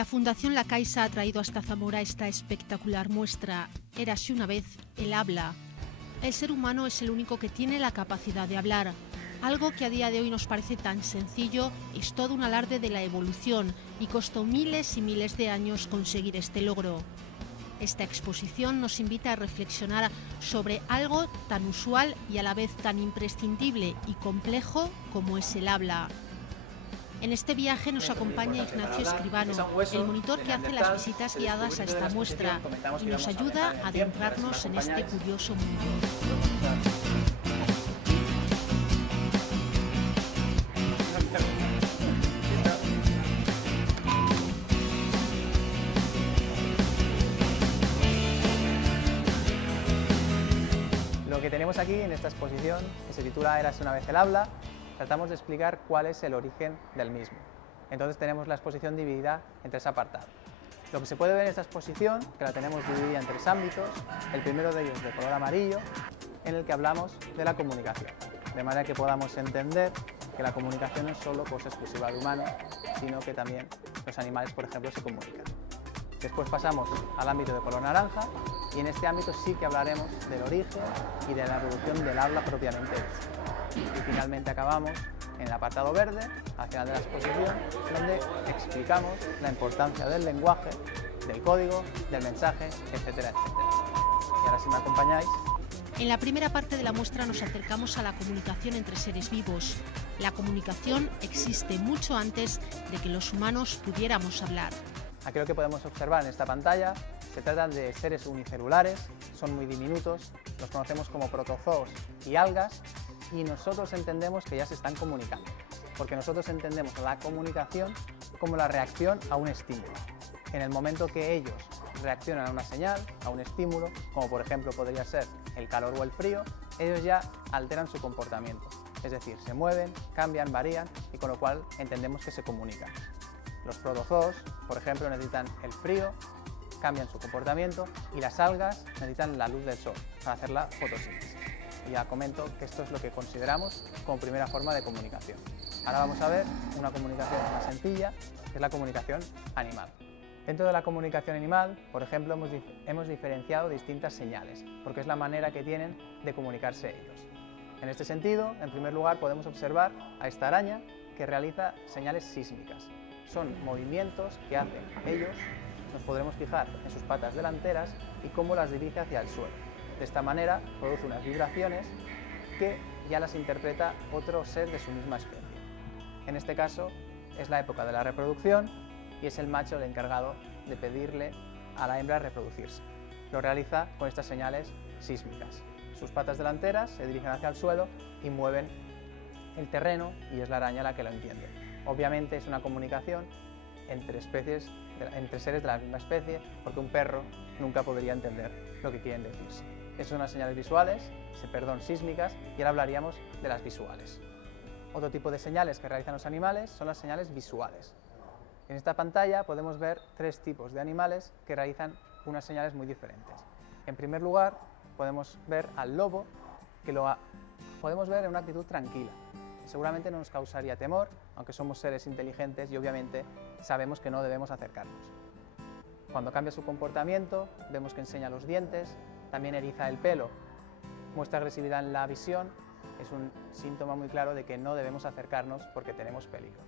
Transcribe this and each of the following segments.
La Fundación La Caixa ha traído hasta Zamora esta espectacular muestra. Érase una vez el habla. El ser humano es el único que tiene la capacidad de hablar. Algo que a día de hoy nos parece tan sencillo es todo un alarde de la evolución y costó miles y miles de años conseguir este logro. Esta exposición nos invita a reflexionar sobre algo tan usual y a la vez tan imprescindible y complejo como es el habla. En este viaje nos acompaña Ignacio Escribano, el monitor que hace las visitas guiadas a esta muestra y nos ayuda a adentrarnos en este curioso mundo. Lo que tenemos aquí en esta exposición, que se titula Érase una vez el habla, tratamos de explicar cuál es el origen del mismo. Entonces tenemos la exposición dividida en tres apartados. Lo que se puede ver en esta exposición, que la tenemos dividida en tres ámbitos, el primero de ellos de color amarillo, en el que hablamos de la comunicación, de manera que podamos entender que la comunicación no es solo cosa exclusiva de humanos, sino que también los animales, por ejemplo, se comunican. Después pasamos al ámbito de color naranja y en este ámbito sí que hablaremos del origen y de la evolución del habla propiamente dicha. Y finalmente acabamos en el apartado verde, al final de la exposición, donde explicamos la importancia del lenguaje, del código, del mensaje, etcétera, etcétera. Y ahora, si me acompañáis. En la primera parte de la muestra nos acercamos a la comunicación entre seres vivos. La comunicación existe mucho antes de que los humanos pudiéramos hablar. Aquí lo que podemos observar en esta pantalla se trata de seres unicelulares, son muy diminutos, los conocemos como protozoos y algas, y nosotros entendemos que ya se están comunicando, porque nosotros entendemos la comunicación como la reacción a un estímulo. En el momento que ellos reaccionan a una señal, a un estímulo, como por ejemplo podría ser el calor o el frío, ellos ya alteran su comportamiento, es decir, se mueven, cambian, varían, y con lo cual entendemos que se comunican. Los protozoos, por ejemplo, necesitan el frío, cambian su comportamiento, y las algas necesitan la luz del sol para hacer la fotosíntesis. Y ya comento que esto es lo que consideramos como primera forma de comunicación. Ahora vamos a ver una comunicación más sencilla, que es la comunicación animal. Dentro de la comunicación animal, por ejemplo, hemos diferenciado distintas señales, porque es la manera que tienen de comunicarse ellos. En este sentido, en primer lugar, podemos observar a esta araña que realiza señales sísmicas. Son movimientos que hacen ellos, nos podremos fijar en sus patas delanteras y cómo las dirige hacia el suelo. De esta manera produce unas vibraciones que ya las interpreta otro ser de su misma especie. En este caso es la época de la reproducción y es el macho el encargado de pedirle a la hembra reproducirse. Lo realiza con estas señales sísmicas. Sus patas delanteras se dirigen hacia el suelo y mueven el terreno y es la araña la que lo entiende. Obviamente es una comunicación entre seres de la misma especie, porque un perro nunca podría entender lo que quieren decirse. Esas son las señales visuales, sísmicas, y ahora hablaríamos de las visuales. Otro tipo de señales que realizan los animales son las señales visuales. En esta pantalla podemos ver tres tipos de animales que realizan unas señales muy diferentes. En primer lugar, podemos ver al lobo, que lo podemos ver en una actitud tranquila. Seguramente no nos causaría temor, aunque somos seres inteligentes y obviamente sabemos que no debemos acercarnos. Cuando cambia su comportamiento, vemos que enseña los dientes, también eriza el pelo, muestra agresividad en la visión, es un síntoma muy claro de que no debemos acercarnos porque tenemos peligro.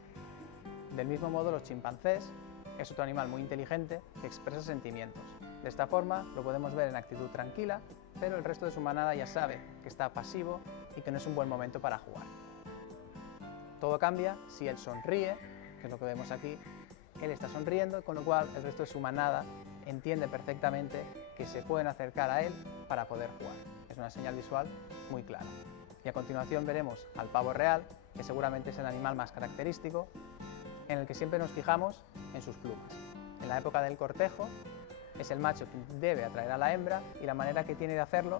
Del mismo modo, los chimpancés es otro animal muy inteligente que expresa sentimientos. De esta forma lo podemos ver en actitud tranquila, pero el resto de su manada ya sabe que está pasivo y que no es un buen momento para jugar. Todo cambia si él sonríe, que es lo que vemos aquí. Él está sonriendo, con lo cual el resto de su manada entiende perfectamente que se pueden acercar a él para poder jugar. Es una señal visual muy clara. Y a continuación veremos al pavo real, que seguramente es el animal más característico, en el que siempre nos fijamos en sus plumas. En la época del cortejo es el macho quien debe atraer a la hembra y la manera que tiene de hacerlo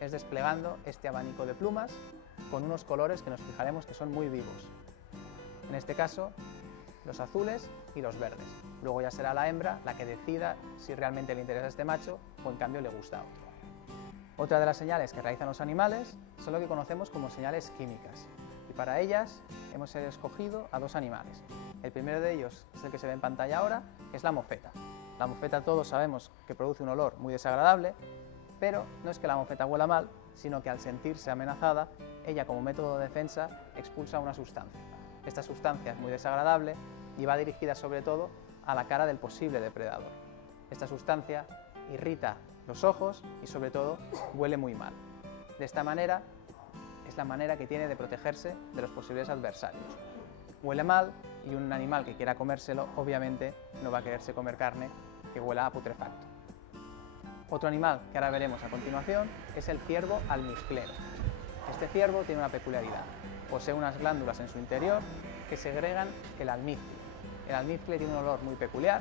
es desplegando este abanico de plumas con unos colores que nos fijaremos que son muy vivos. En este caso, los azules y los verdes. Luego ya será la hembra la que decida si realmente le interesa a este macho o en cambio le gusta a otro. Otra de las señales que realizan los animales son lo que conocemos como señales químicas, y para ellas hemos escogido a dos animales. El primero de ellos es el que se ve en pantalla ahora, que es la mofeta. La mofeta todos sabemos que produce un olor muy desagradable, pero no es que la mofeta huela mal, sino que al sentirse amenazada, ella como método de defensa expulsa una sustancia. Esta sustancia es muy desagradable y va dirigida sobre todo a la cara del posible depredador. Esta sustancia irrita los ojos y sobre todo huele muy mal. De esta manera es la manera que tiene de protegerse de los posibles adversarios. Huele mal y un animal que quiera comérselo obviamente no va a quererse comer carne que huela a putrefacto. Otro animal que ahora veremos a continuación es el ciervo almizclero. Este ciervo tiene una peculiaridad, posee unas glándulas en su interior que segregan el almizcle. El almizcle tiene un olor muy peculiar,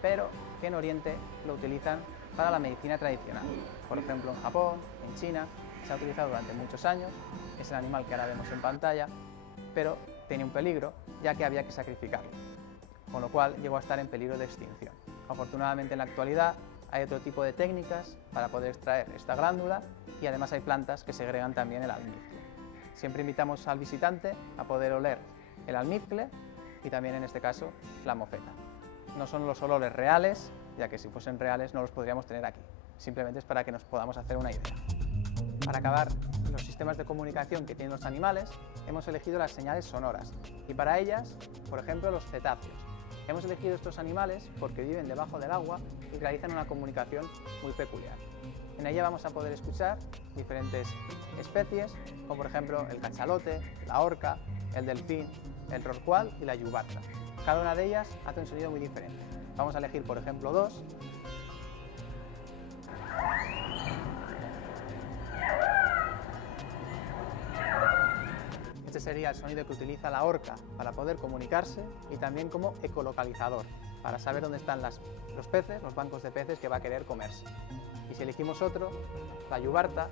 pero que en Oriente lo utilizan para la medicina tradicional. Por ejemplo, en Japón, en China, se ha utilizado durante muchos años, es el animal que ahora vemos en pantalla, pero tenía un peligro ya que había que sacrificarlo, con lo cual llegó a estar en peligro de extinción. Afortunadamente en la actualidad hay otro tipo de técnicas para poder extraer esta glándula y además hay plantas que segregan también el almizcle. Siempre invitamos al visitante a poder oler el almizcle y también en este caso la mofeta. No son los olores reales, ya que si fuesen reales no los podríamos tener aquí, simplemente es para que nos podamos hacer una idea. Para acabar, los sistemas de comunicación que tienen los animales, hemos elegido las señales sonoras y para ellas, por ejemplo, los cetáceos. Hemos elegido estos animales porque viven debajo del agua y realizan una comunicación muy peculiar. En ella vamos a poder escuchar diferentes especies, como por ejemplo el cachalote, la orca, el delfín, el rorcual y la yubarta. Cada una de ellas hace un sonido muy diferente. Vamos a elegir, por ejemplo, dos. Este sería el sonido que utiliza la orca para poder comunicarse y también como ecolocalizador, para saber dónde están los peces, los bancos de peces que va a querer comerse. Y si elegimos otro, la yubarta,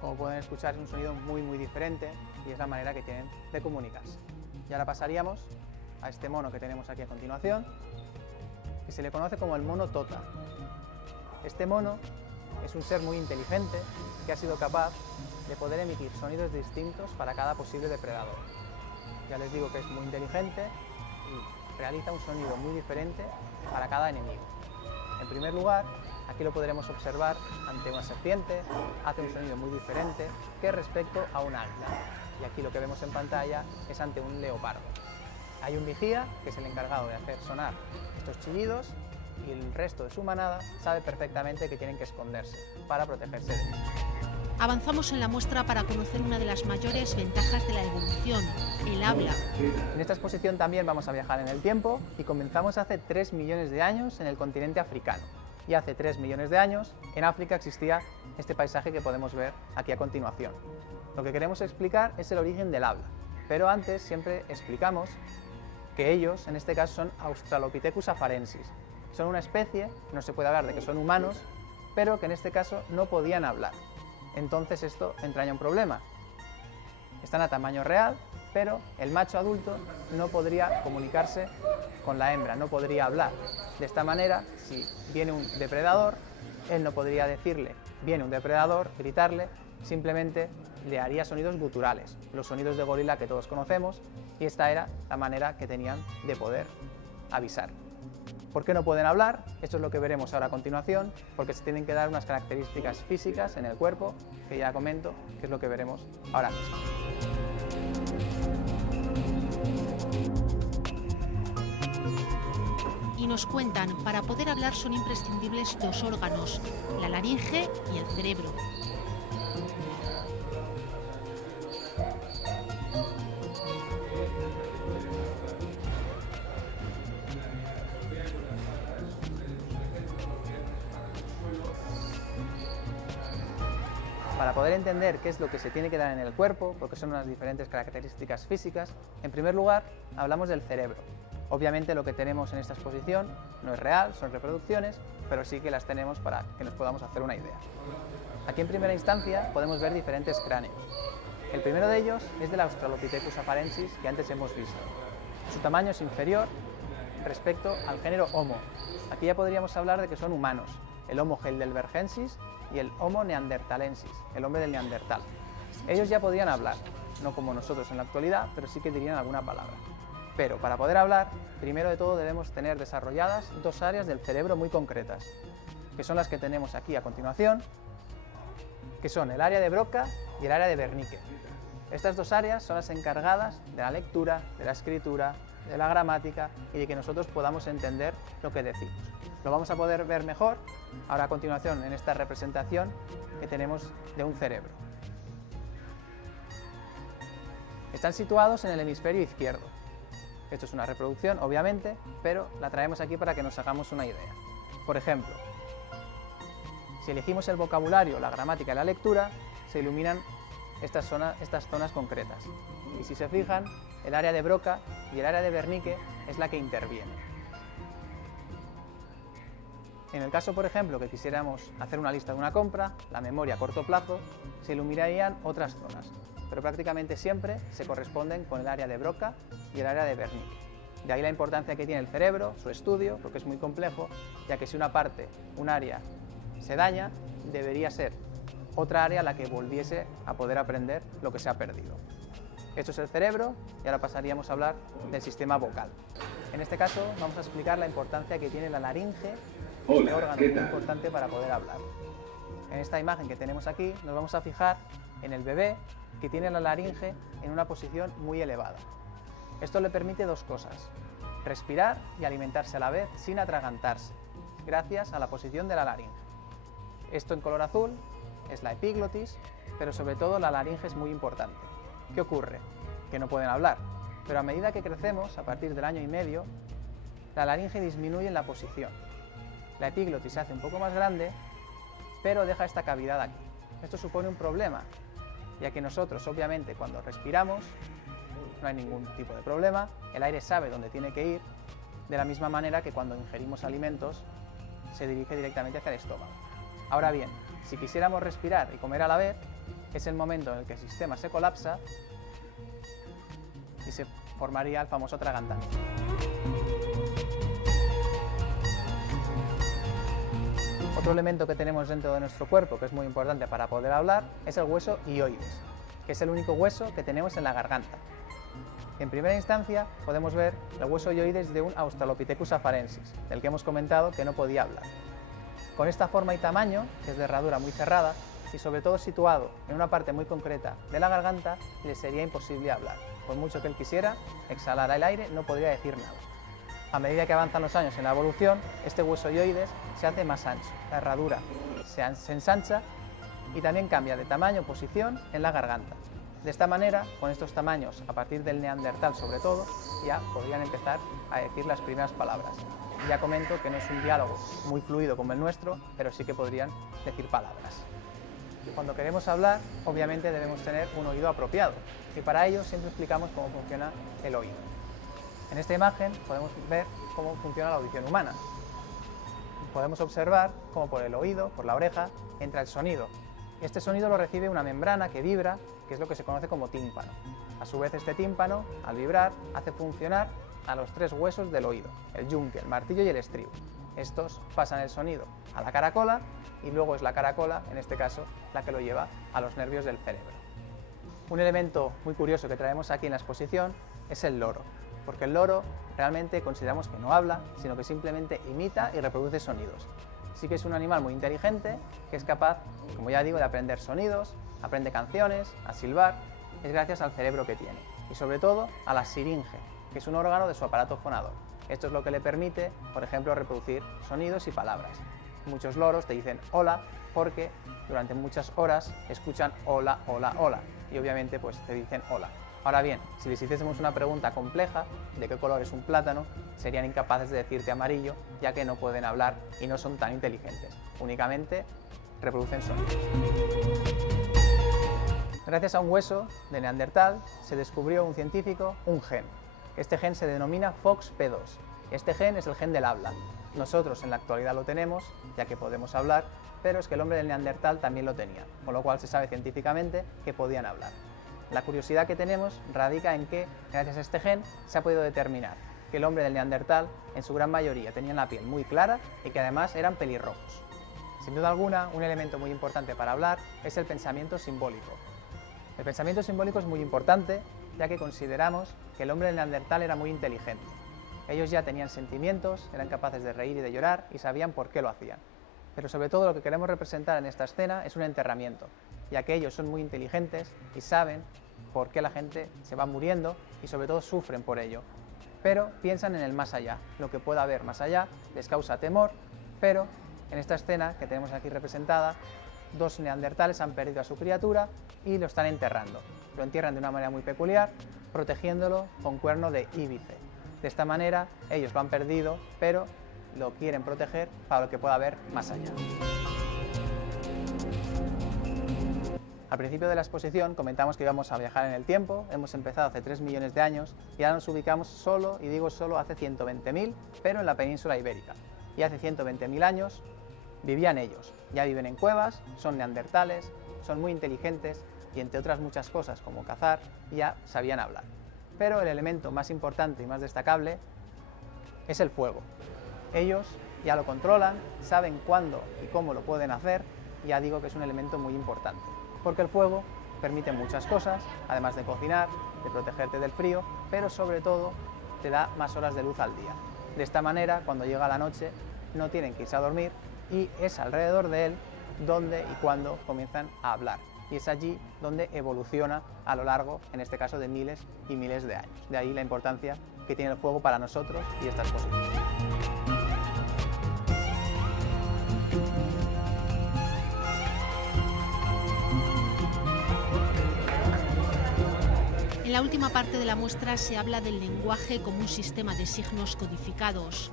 como pueden escuchar, es un sonido muy diferente y es la manera que tienen de comunicarse. Y ahora pasaríamos a este mono que tenemos aquí a continuación, que se le conoce como el mono tota. Este mono es un ser muy inteligente que ha sido capaz de poder emitir sonidos distintos para cada posible depredador. Ya les digo que es muy inteligente y realiza un sonido muy diferente para cada enemigo. En primer lugar, aquí lo podremos observar ante una serpiente, hace un sonido muy diferente que respecto a un águila. Y aquí lo que vemos en pantalla es ante un leopardo. Hay un vigía, que es el encargado de hacer sonar estos chillidos, y el resto de su manada sabe perfectamente que tienen que esconderse para protegerse de ellos. Avanzamos en la muestra para conocer una de las mayores ventajas de la evolución, el habla. En esta exposición también vamos a viajar en el tiempo y comenzamos hace 3 millones de años en el continente africano. Y hace 3 millones de años en África existía este paisaje que podemos ver aquí a continuación. Lo que queremos explicar es el origen del habla, pero antes siempre explicamos que ellos, en este caso, son Australopithecus afarensis. Son una especie, no se puede hablar de que son humanos, pero que en este caso no podían hablar. Entonces esto entraña un problema. Están a tamaño real, pero el macho adulto no podría comunicarse con la hembra, no podría hablar. De esta manera, si viene un depredador, él no podría decirle, viene un depredador, gritarle, simplemente le haría sonidos guturales, los sonidos de gorila que todos conocemos, y esta era la manera que tenían de poder avisar. ¿Por qué no pueden hablar? Esto es lo que veremos ahora a continuación, porque se tienen que dar unas características físicas en el cuerpo, que ya comento, que es lo que veremos ahora mismo. Y nos cuentan, para poder hablar son imprescindibles dos órganos, la laringe y el cerebro. Para poder entender qué es lo que se tiene que dar en el cuerpo, porque son unas diferentes características físicas, en primer lugar hablamos del cerebro. Obviamente lo que tenemos en esta exposición no es real, son reproducciones, pero sí que las tenemos para que nos podamos hacer una idea. Aquí en primera instancia podemos ver diferentes cráneos. El primero de ellos es del Australopithecus afarensis que antes hemos visto. Su tamaño es inferior respecto al género Homo. Aquí ya podríamos hablar de que son humanos. El Homo heidelbergensis y el Homo neanderthalensis, el hombre del Neandertal. Ellos ya podían hablar, no como nosotros en la actualidad, pero sí que dirían alguna palabra. Pero para poder hablar, primero de todo debemos tener desarrolladas dos áreas del cerebro muy concretas, que son las que tenemos aquí a continuación, que son el área de Broca y el área de Wernicke. Estas dos áreas son las encargadas de la lectura, de la escritura, de la gramática y de que nosotros podamos entender lo que decimos. Lo vamos a poder ver mejor ahora a continuación en esta representación que tenemos de un cerebro. Están situados en el hemisferio izquierdo. Esto es una reproducción, obviamente, pero la traemos aquí para que nos hagamos una idea. Por ejemplo, si elegimos el vocabulario, la gramática y la lectura, se iluminan estas zonas concretas. Y si se fijan, el área de Broca y el área de Wernicke es la que interviene. En el caso, por ejemplo, que quisiéramos hacer una lista de una compra, la memoria a corto plazo, se iluminarían otras zonas, pero prácticamente siempre se corresponden con el área de Broca y el área de Wernicke. De ahí la importancia que tiene el cerebro, su estudio, porque es muy complejo, ya que si una parte, un área, se daña, debería ser otra área la que volviese a poder aprender lo que se ha perdido. Esto es el cerebro y ahora pasaríamos a hablar del sistema vocal. En este caso vamos a explicar la importancia que tiene la laringe, este órgano muy importante para poder hablar. En esta imagen que tenemos aquí nos vamos a fijar en el bebé que tiene la laringe en una posición muy elevada. Esto le permite dos cosas: respirar y alimentarse a la vez sin atragantarse, gracias a la posición de la laringe. Esto en color azul es la epiglotis, pero sobre todo la laringe es muy importante. ¿Qué ocurre? Que no pueden hablar, pero a medida que crecemos, a partir del año y medio, la laringe disminuye en la posición. La epiglotis se hace un poco más grande, pero deja esta cavidad aquí. Esto supone un problema, ya que nosotros, obviamente, cuando respiramos, no hay ningún tipo de problema, el aire sabe dónde tiene que ir, de la misma manera que cuando ingerimos alimentos, se dirige directamente hacia el estómago. Ahora bien, si quisiéramos respirar y comer a la vez, es el momento en el que el sistema se colapsa y se formaría el famoso atragantamiento. Otro elemento que tenemos dentro de nuestro cuerpo, que es muy importante para poder hablar, es el hueso hioides, que es el único hueso que tenemos en la garganta. En primera instancia podemos ver el hueso hioides de un Australopithecus afarensis, del que hemos comentado que no podía hablar. Con esta forma y tamaño, que es de herradura muy cerrada, y sobre todo situado en una parte muy concreta de la garganta, le sería imposible hablar. Por mucho que él quisiera exhalar el aire, no podría decir nada. A medida que avanzan los años en la evolución, este hueso hioides se hace más ancho, la herradura se ensancha y también cambia de tamaño o posición en la garganta. De esta manera, con estos tamaños, a partir del Neandertal sobre todo, ya podrían empezar a decir las primeras palabras. Ya comento que no es un diálogo muy fluido como el nuestro, pero sí que podrían decir palabras. Cuando queremos hablar, obviamente debemos tener un oído apropiado, y para ello siempre explicamos cómo funciona el oído. En esta imagen podemos ver cómo funciona la audición humana. Podemos observar cómo por el oído, por la oreja, entra el sonido. Este sonido lo recibe una membrana que vibra, que es lo que se conoce como tímpano. A su vez, este tímpano, al vibrar, hace funcionar a los tres huesos del oído, el yunque, el martillo y el estribo. Estos pasan el sonido a la caracola y luego es la caracola, en este caso, la que lo lleva a los nervios del cerebro. Un elemento muy curioso que traemos aquí en la exposición es el loro, porque el loro realmente consideramos que no habla, sino que simplemente imita y reproduce sonidos. Sí que es un animal muy inteligente, que es capaz, como ya digo, de aprender sonidos, aprende canciones, a silbar, es gracias al cerebro que tiene, y sobre todo a la siringe, que es un órgano de su aparato fonador. Esto es lo que le permite, por ejemplo, reproducir sonidos y palabras. Muchos loros te dicen hola porque durante muchas horas escuchan hola, hola, hola, y obviamente pues te dicen hola. Ahora bien, si les hiciésemos una pregunta compleja de qué color es un plátano, serían incapaces de decirte amarillo, ya que no pueden hablar y no son tan inteligentes. Únicamente reproducen sonidos. Gracias a un hueso de Neandertal se descubrió un científico un gen. Este gen se denomina FOXP2. Este gen es el gen del habla. Nosotros en la actualidad lo tenemos, ya que podemos hablar, pero es que el hombre del Neandertal también lo tenía, con lo cual se sabe científicamente que podían hablar. La curiosidad que tenemos radica en que, gracias a este gen, se ha podido determinar que el hombre del Neandertal, en su gran mayoría, tenían la piel muy clara y que además eran pelirrojos. Sin duda alguna, un elemento muy importante para hablar es el pensamiento simbólico. El pensamiento simbólico es muy importante, ya que consideramos que el hombre de Neandertal era muy inteligente. Ellos ya tenían sentimientos, eran capaces de reír y de llorar y sabían por qué lo hacían. Pero sobre todo lo que queremos representar en esta escena es un enterramiento, ya que ellos son muy inteligentes y saben por qué la gente se va muriendo y sobre todo sufren por ello. Pero piensan en el más allá, lo que pueda haber más allá les causa temor, pero en esta escena que tenemos aquí representada, dos neandertales han perdido a su criatura y lo están enterrando. Lo entierran de una manera muy peculiar, protegiéndolo con cuerno de íbice. De esta manera ellos lo han perdido, pero lo quieren proteger para lo que pueda haber más allá. Al principio de la exposición comentamos que íbamos a viajar en el tiempo, hemos empezado hace 3 millones de años y ahora nos ubicamos solo, y digo solo, hace 120.000, pero en la península ibérica. Y hace 120.000 años vivían ellos, ya viven en cuevas, son neandertales, son muy inteligentes y entre otras muchas cosas como cazar, ya sabían hablar. Pero el elemento más importante y más destacable es el fuego. Ellos ya lo controlan, saben cuándo y cómo lo pueden hacer, y ya digo que es un elemento muy importante, porque el fuego permite muchas cosas, además de cocinar, de protegerte del frío, pero sobre todo te da más horas de luz al día. De esta manera, cuando llega la noche, no tienen que irse a dormir y es alrededor de él donde y cuando comienzan a hablar. Y es allí donde evoluciona a lo largo, en este caso, de miles y miles de años. De ahí la importancia que tiene el fuego para nosotros y esta exposición. En la última parte de la muestra se habla del lenguaje como un sistema de signos codificados.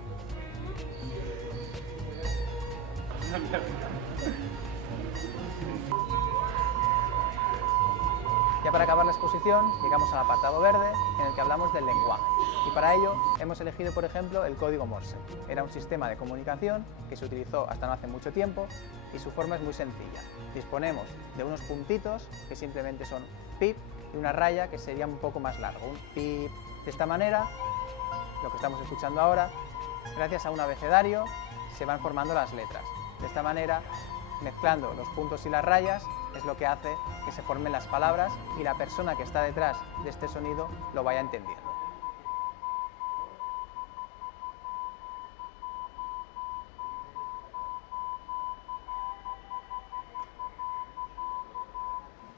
Ya para acabar la exposición llegamos al apartado verde en el que hablamos del lenguaje y para ello hemos elegido por ejemplo el código Morse. Era un sistema de comunicación que se utilizó hasta no hace mucho tiempo y su forma es muy sencilla. Disponemos de unos puntitos que simplemente son pip y una raya que sería un poco más largo, un pip. De esta manera, lo que estamos escuchando ahora, gracias a un abecedario se van formando las letras. De esta manera, mezclando los puntos y las rayas, es lo que hace que se formen las palabras y la persona que está detrás de este sonido lo vaya entendiendo.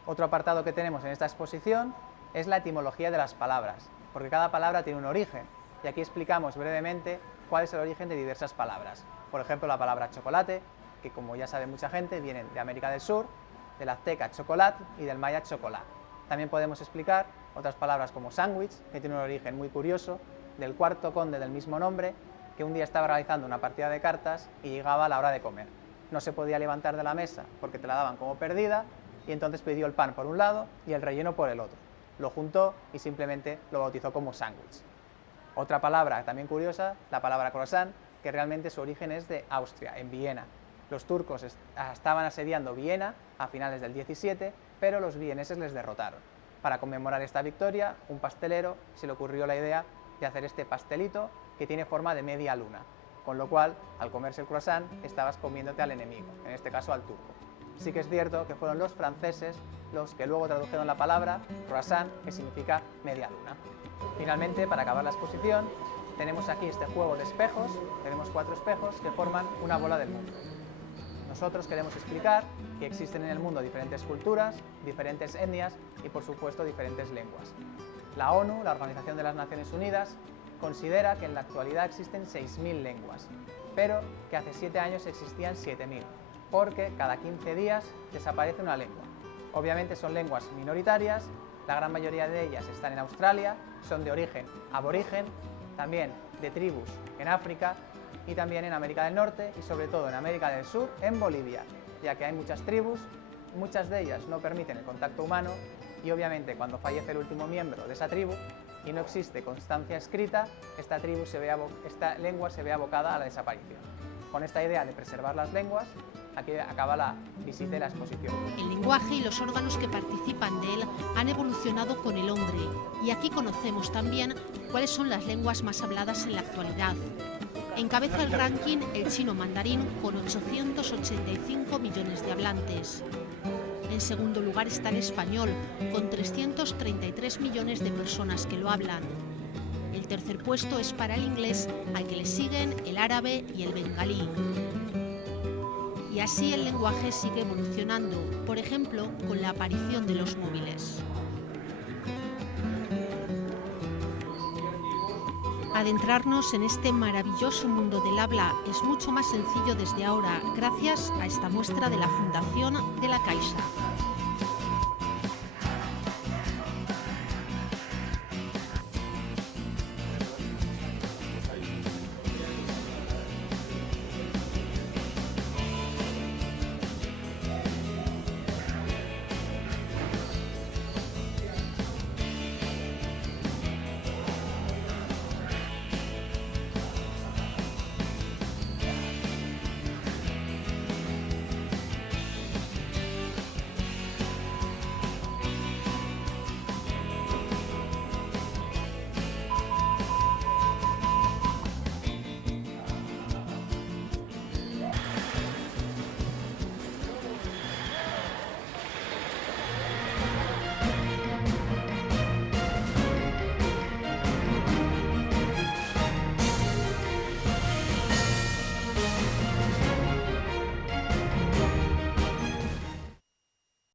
Otro apartado que tenemos en esta exposición es la etimología de las palabras, porque cada palabra tiene un origen, y aquí explicamos brevemente cuál es el origen de diversas palabras. Por ejemplo, la palabra chocolate, que como ya sabe mucha gente, viene de América del Sur, del azteca chocolat y del maya chocolá. También podemos explicar otras palabras como sándwich, que tiene un origen muy curioso, del cuarto conde del mismo nombre, que un día estaba realizando una partida de cartas y llegaba la hora de comer. No se podía levantar de la mesa porque te la daban como perdida y entonces pidió el pan por un lado y el relleno por el otro. Lo juntó y simplemente lo bautizó como sándwich. Otra palabra también curiosa, la palabra croissant, que realmente su origen es de Austria, en Viena. Los turcos estaban asediando Viena a finales del 17, pero los vieneses les derrotaron. Para conmemorar esta victoria, un pastelero se le ocurrió la idea de hacer este pastelito que tiene forma de media luna, con lo cual, al comerse el croissant, estabas comiéndote al enemigo, en este caso al turco. Sí que es cierto que fueron los franceses los que luego tradujeron la palabra croissant, que significa media luna. Finalmente, para acabar la exposición, tenemos aquí este juego de espejos, tenemos 4 espejos que forman una bola del mundo. Nosotros queremos explicar que existen en el mundo diferentes culturas, diferentes etnias y, por supuesto, diferentes lenguas. La ONU, la Organización de las Naciones Unidas, considera que en la actualidad existen 6.000 lenguas, pero que hace 7 años existían 7.000, porque cada 15 días desaparece una lengua. Obviamente son lenguas minoritarias, la gran mayoría de ellas están en Australia, son de origen aborigen, también de tribus en África, y también en América del Norte y sobre todo en América del Sur, en Bolivia, ya que hay muchas tribus, muchas de ellas no permiten el contacto humano y obviamente cuando fallece el último miembro de esa tribu y no existe constancia escrita, esta lengua se ve abocada a la desaparición. Con esta idea de preservar las lenguas, aquí acaba la visita y la exposición. El lenguaje y los órganos que participan de él han evolucionado con el hombre y aquí conocemos también cuáles son las lenguas más habladas en la actualidad. Encabeza el ranking el chino mandarín con 885 millones de hablantes. En segundo lugar está el español, con 333 millones de personas que lo hablan. El tercer puesto es para el inglés, al que le siguen el árabe y el bengalí. Y así el lenguaje sigue evolucionando, por ejemplo, con la aparición de los móviles. Adentrarnos en este maravilloso mundo del habla es mucho más sencillo desde ahora, gracias a esta muestra de la Fundación de la Caixa.